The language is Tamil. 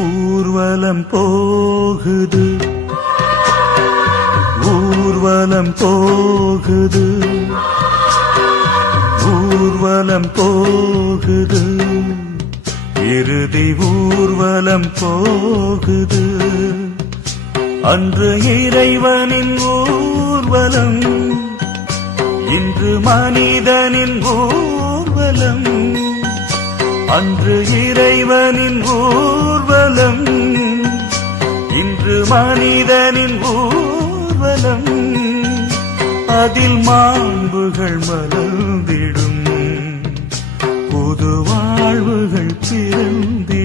ஊர்வலம் போகுது, ஊர்வலம் போகுது, ஊர்வலம் போகுது, இறுதி ஊர்வலம் போகுது. அன்று இறைவனின் ஊர்வலம், இன்று மனிதனின் ஊர்வலம். அன்று இறைவனின் ஊர்வலம், இன்று மனிதனின் ஊர்வலம். அதில் மாண்புகள் மலர்ந்திடும், புது வாழ்வுகள் பிறந்திடும்.